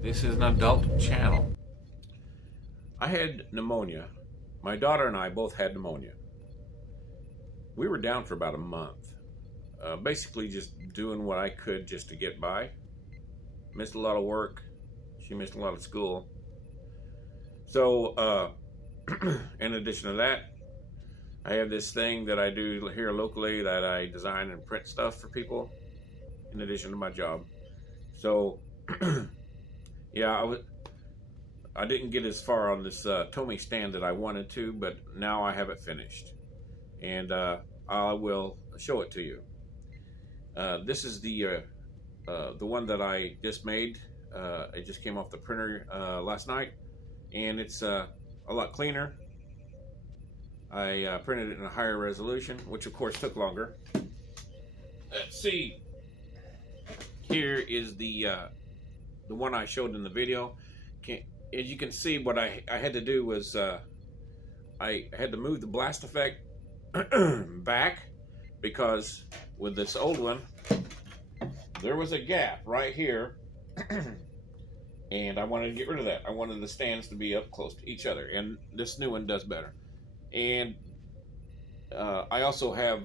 This is an adult channel. I had pneumonia. My daughter and I both had pneumonia. We were down for about a month. Basically just doing what I could just to get by. Missed a lot of work. She missed a lot of school. So, in addition to that, I have this thing that I do here locally that I design and print stuff for people in addition to my job. So, yeah, I didn't get as far on this Tomy stand that I wanted to, but now I have it finished. And I will show it to you. This is the one that I just made. It just came off the printer last night, and it's a lot cleaner. I printed it in a higher resolution, which of course took longer. Let's see. Here is the one I showed in the video. As you can see, what I had to do was I had to move the blast effect back, because with this old one there was a gap right here and I wanted to get rid of that. I wanted the stands to be up close to each other, and this new one does better. And I also have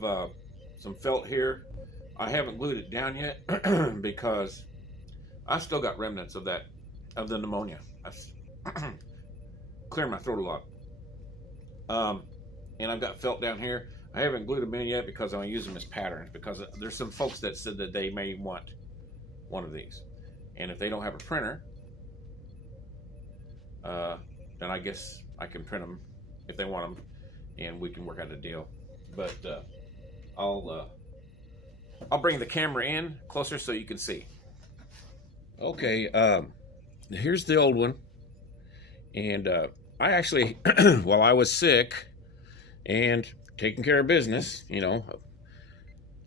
some felt here. I haven't glued it down yet because I've still got remnants of the pneumonia. I've cleared my throat a lot. And I've got felt down here. I haven't glued them in yet because I'm going to use them as patterns, because there's some folks that said that they may want one of these. And if they don't have a printer, then I guess I can print them if they want them, and we can work out a deal. But I'll bring the camera in closer so you can see. Okay, here's the old one. And I actually, while I was sick and taking care of business, you know,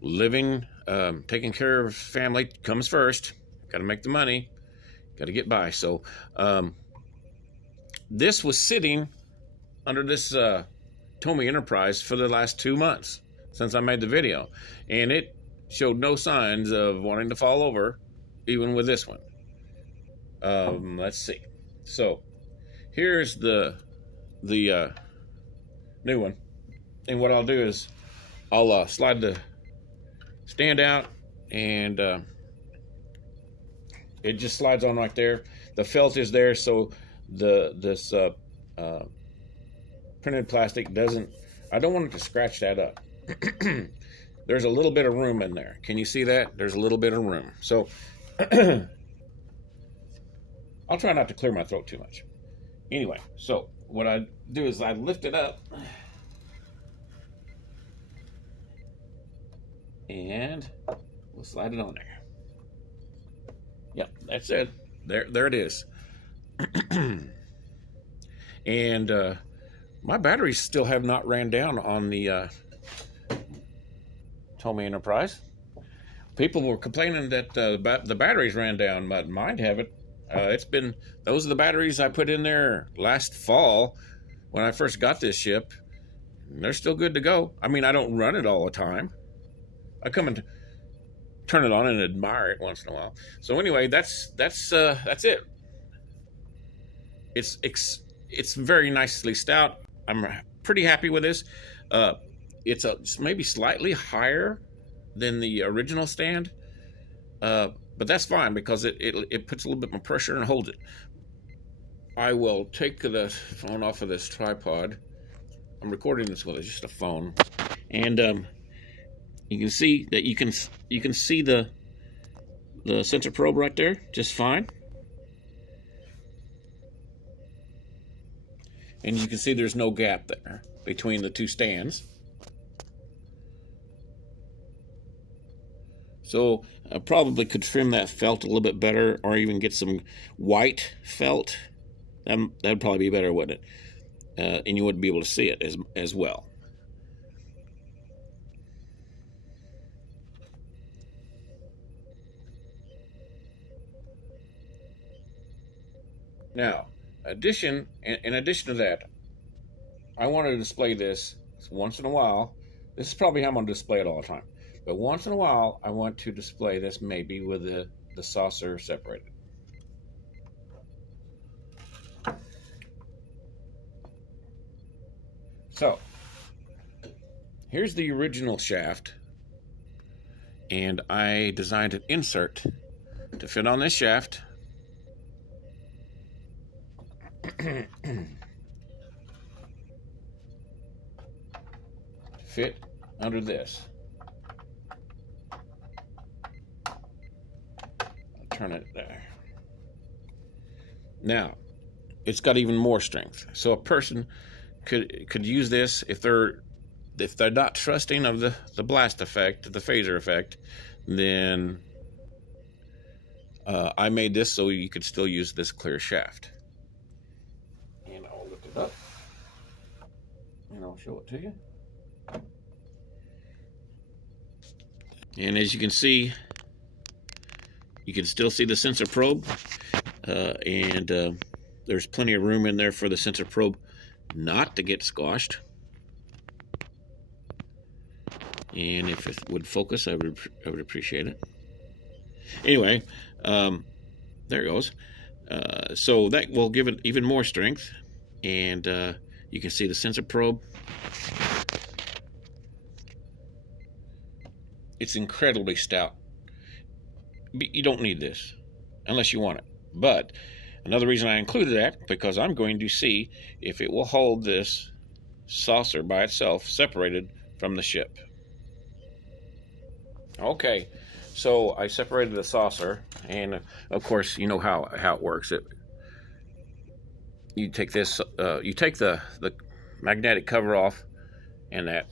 living, taking care of family comes first. Got to make the money, got to get by. So this was sitting under this Tomy Enterprise for the last 2 months since I made the video, and it showed no signs of wanting to fall over, even with this one. Let's see. So here's the new one, and what I'll do is I'll slide the stand out, and it just slides on right there. The felt is there, so this printed plastic doesn't. I don't want it to scratch that up. There's a little bit of room in there. Can you see that? There's a little bit of room. So I'll try not to clear my throat too much. Anyway, so what I do is I lift it up, and we'll slide it on there. Yep, that's it. There it is. And my batteries still have not ran down on the Tomy Enterprise. People were complaining that the batteries ran down, but mine haven't. Those are the batteries I put in there last fall when I first got this ship. They're still good to go. I mean, I don't run it all the time. I come and turn it on and admire it once in a while. So anyway, that's it. It's very nicely stout. I'm pretty happy with this. It's maybe slightly higher than the original stand, but that's fine because it puts a little bit more pressure and holds it. I will take the phone off of this tripod. I'm recording this with just a phone, and you can see that you can see the sensor probe right there just fine, and you can see there's no gap there between the two stands. So I probably could trim that felt a little bit better, or even get some white felt. That'd probably be better, wouldn't it? And you wouldn't be able to see it as well. Now, in addition to that, I want to display this once in a while. This is probably how I'm going to display it all the time. But once in a while, I want to display this maybe with the saucer separated. So, here's the original shaft. And I designed an insert to fit on this shaft. Fit under this. I'll turn it there. Now, it's got even more strength. So a person could use this if they're not trusting of the blast effect, the phaser effect, then I made this so you could still use this clear shaft. And I'll lift it up and I'll show it to you. And as you can see, you can still see the sensor probe, and there's plenty of room in there for the sensor probe not to get squashed. And if it would focus, I would appreciate it. Anyway, there it goes. So that will give it even more strength, and you can see the sensor probe. It's incredibly stout. You don't need this unless you want it. But another reason I included that, because I'm going to see if it will hold this saucer by itself separated from the ship. Okay, so I separated the saucer, and of course you know how it works. You take this, you take the magnetic cover off, and that.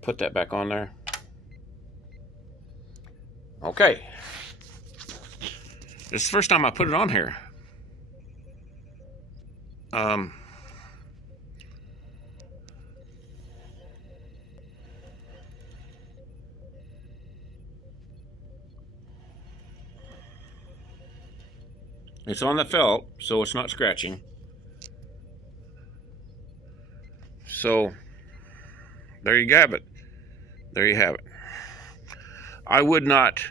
Put that back on there. Okay. This is the first time I put it on here. It's on the felt, so it's not scratching. So there you have it. There you have it. I would not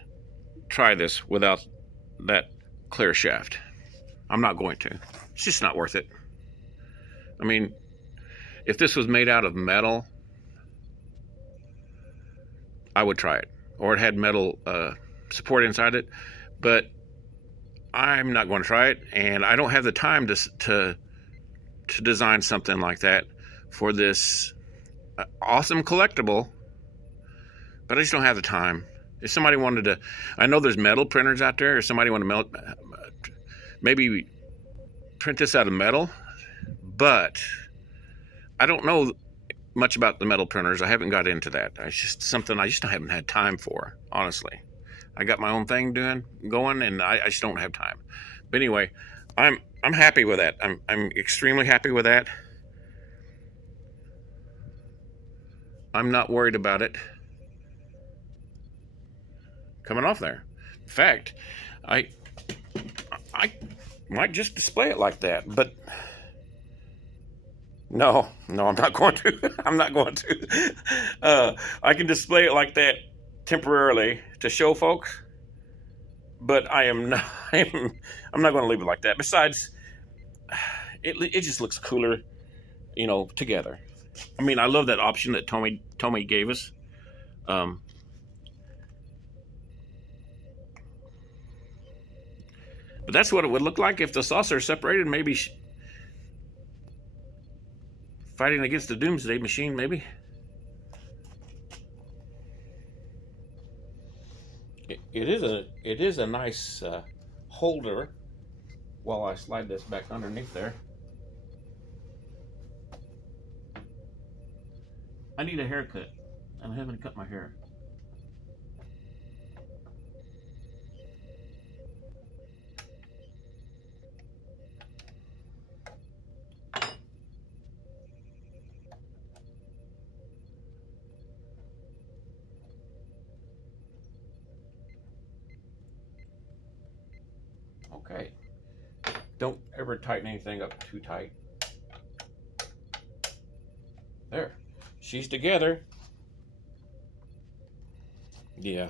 try this without that clear shaft. I'm not going to. It's just not worth it. I mean, if this was made out of metal, I would try it. Or it had metal support inside it. But I'm not going to try it, and I don't have the time to design something like that for this awesome collectible, but I just don't have the time. If somebody wanted to, I know there's metal printers out there, if somebody wanted to maybe print this out of metal, but I don't know much about the metal printers. I haven't got into that. It's just something I just haven't had time for, honestly. I got my own thing going, and I just don't have time. But anyway, I'm happy with that. I'm extremely happy with that. I'm not worried about it coming off there. In fact, I might just display it like that, but no, I'm not going to. I'm not going to. I can display it like that temporarily to show folks, but I'm not going to leave it like that. Besides, it just looks cooler, together. I mean, I love that option that Tomy gave us. But that's what it would look like if the saucer separated. Maybe fighting against the Doomsday Machine, maybe. It is a nice holder. While I slide this back underneath there. I need a haircut. I'm having to cut my hair. Okay. Don't ever tighten anything up too tight. There. She's together. Yeah.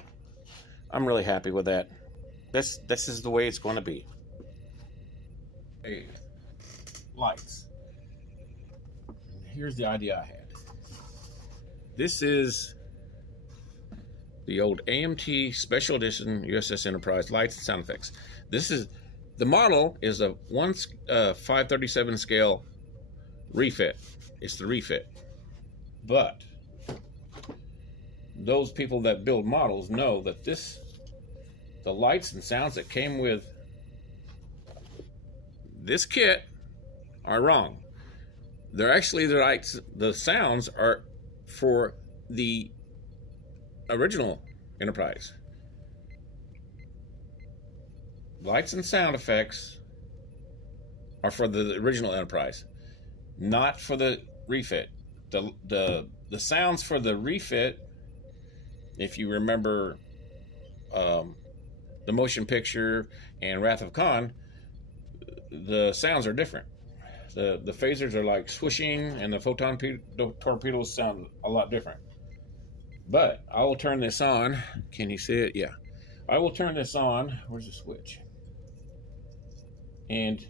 I'm really happy with that. This is the way it's going to be. Hey, lights. Here's the idea I had. This is the old AMT Special Edition USS Enterprise lights and sound effects. The model is a 537 scale refit. It's the refit. But those people that build models know that the lights and sounds that came with this kit are wrong. They're actually the sounds are for the original Enterprise. Lights and sound effects are for the original Enterprise, not for the refit. The sounds for the refit, if you remember the motion picture and Wrath of Khan, the sounds are different. The phasers are like swooshing, and the photon torpedoes sound a lot different. But I will turn this on. Can you see it? Yeah. I will turn this on. Where's the switch? And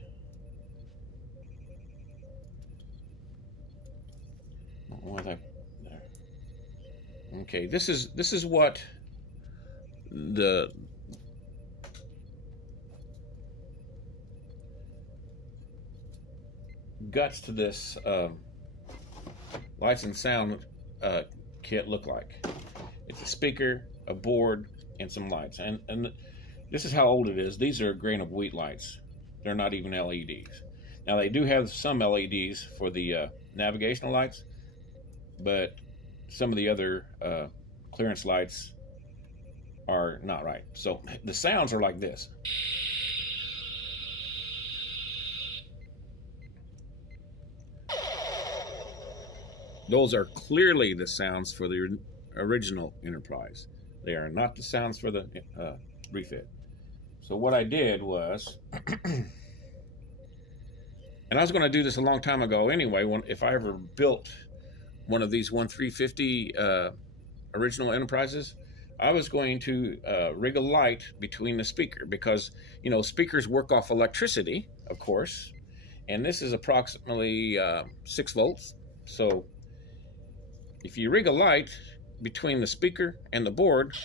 there. Okay, this is what the guts to this lights and sound kit look like. It's a speaker, a board, and some lights. And this is how old it is. These are grain of wheat lights. They're not even LEDs. Now they do have some LEDs for the navigational lights, but some of the other clearance lights are not right. So the sounds are like this. Those are clearly the sounds for the original Enterprise. They are not the sounds for the refit. So what I did was, and I was going to do this a long time ago anyway, if I ever built one of these 1350 original Enterprises, I was going to rig a light between the speaker, because speakers work off electricity, of course, and this is approximately 6 volts. So if you rig a light between the speaker and the board,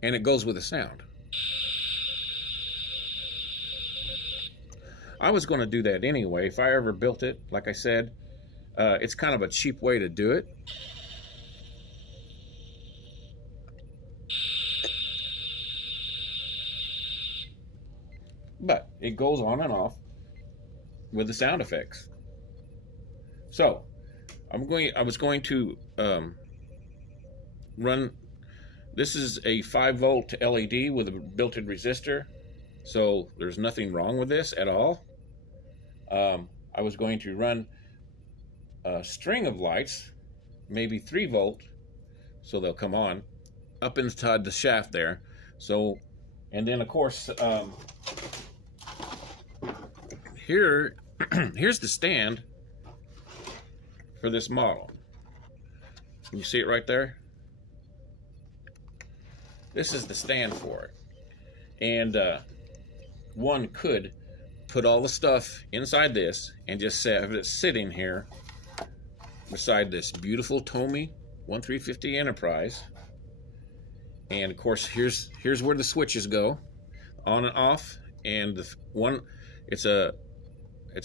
and it goes with the sound. I was going to do that anyway if I ever built it. Like I said, it's kind of a cheap way to do it. But it goes on and off with the sound effects. So I was going to run. This is a 5-volt LED with a built-in resistor, so there's nothing wrong with this at all. I was going to run a string of lights, maybe 3-volt, so they'll come on up inside the shaft there. So, and then of course, here's the stand for this model. Can you see it right there? This is the stand for it. And one could put all the stuff inside this and just have it sitting here beside this beautiful Tomy 1350 Enterprise. And of course, here's where the switches go, on and off. And it's a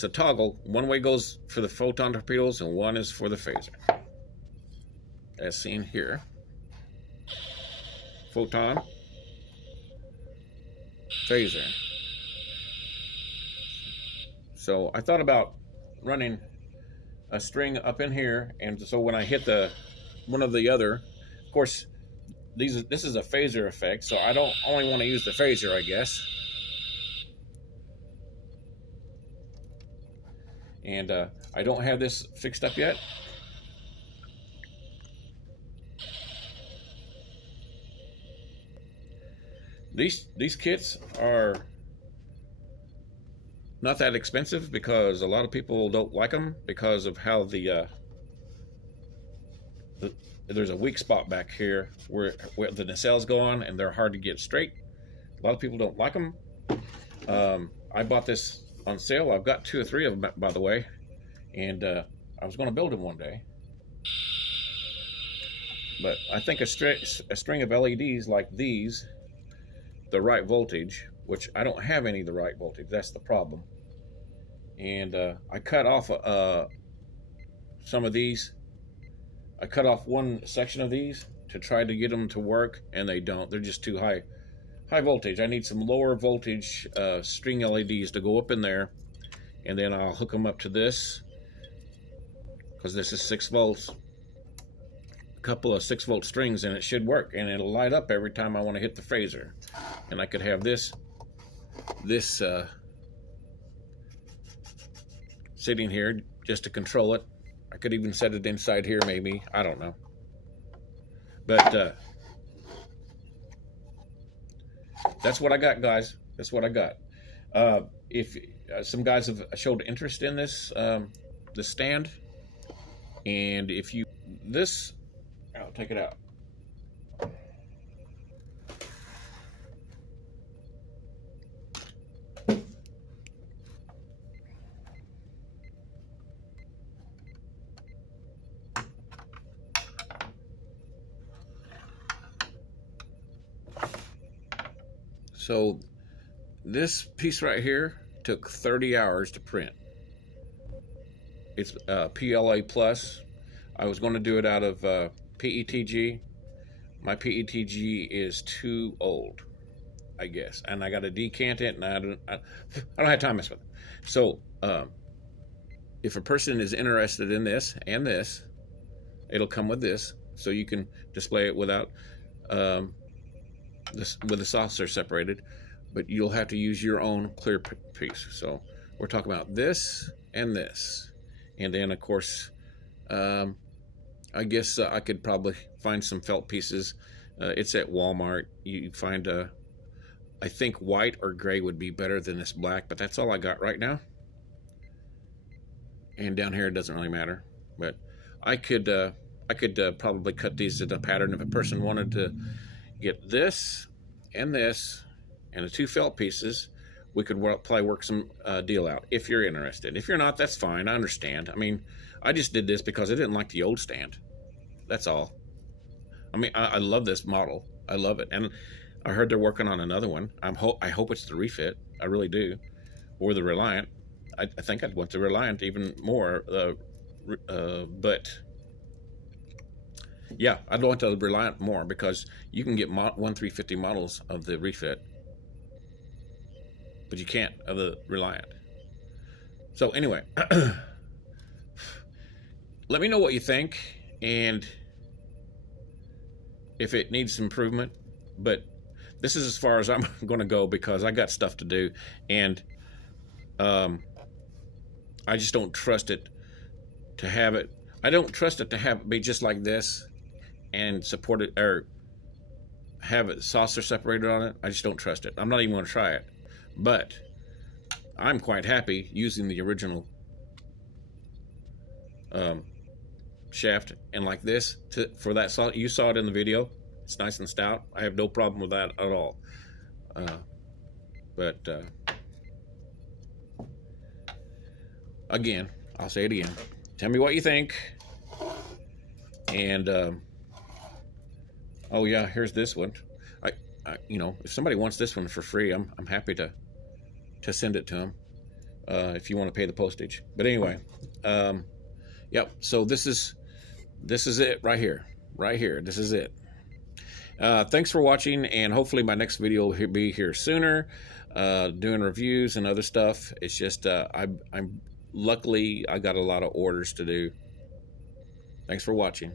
toggle. One way goes for the photon torpedoes and one is for the phaser, as seen here. Photon, phaser. So I thought about running a string up in here, and so when I hit one of the other, of course, this is a phaser effect, so I don't only want to use the phaser, I guess. And I don't have this fixed up yet. These kits are not that expensive because a lot of people don't like them because of how there's a weak spot back here where the nacelles go on, and they're hard to get straight. A lot of people don't like them. I bought this on sale. I've got 2 or 3 of them, by the way, and I was going to build them one day. But I think a string of LEDs like these, the right voltage, which I don't have any of the right voltage, that's the problem. And I cut off some of these. I cut off one section of these to try to get them to work, and they don't. They're just too high voltage. I need some lower voltage string LEDs to go up in there, and then I'll hook them up to this, because this is 6 volts. A couple of 6-volt strings, and it should work, and it'll light up every time I want to hit the phaser. And I could have this sitting here just to control it. I could even set it inside here, maybe. I don't know. But that's what I got, guys. That's what I got. If some guys have showed interest in this this stand, and if you I'll take it out. So this piece right here took 30 hours to print. It's PLA plus. I was going to do it out of PETG. My PETG is too old, I guess, and I got to decant it, and I don't have time to mess with it. So if a person is interested in this and this, it'll come with this, so you can display it without with the saucer separated, but you'll have to use your own clear piece. So we're talking about this and this, and then of course I guess I could probably find some felt pieces. It's at Walmart. You find I think white or gray would be better than this black, but that's all I got right now. And down here it doesn't really matter, but I could probably cut these in a pattern if a person wanted to get this and the 2 felt pieces. We could probably work some deal out if you're interested. If you're not, that's fine. I understand. I mean, I just did this because I didn't like the old stand. That's all. I mean, I love this model. I love it. And I heard they're working on another one. I hope it's the refit. I really do. Or the Reliant. I think I'd want the Reliant even more. But yeah, I'd want the Reliant more, because you can get 1350 models of the refit, but you can't of the Reliant. So anyway, let me know what you think, and if it needs improvement. But this is as far as I'm going to go, because I got stuff to do, and I just don't trust it to have it. I don't trust it to have it be just like this and support it, or have it saucer separated on it. I just don't trust it. I'm not even going to try it. But I'm quite happy using the original shaft, and like this for that saw. You saw it in the video. It's nice and stout. I have no problem with that at all. But again, I'll say it again. Tell me what you think. And oh yeah, here's this one. I you know, if somebody wants this one for free, I'm happy to send it to them, if you want to pay the postage. But anyway, yep. So this is it right here. This is it. Thanks for watching, and hopefully my next video will be here sooner, doing reviews and other stuff. It's just I'm luckily I got a lot of orders to do. Thanks for watching.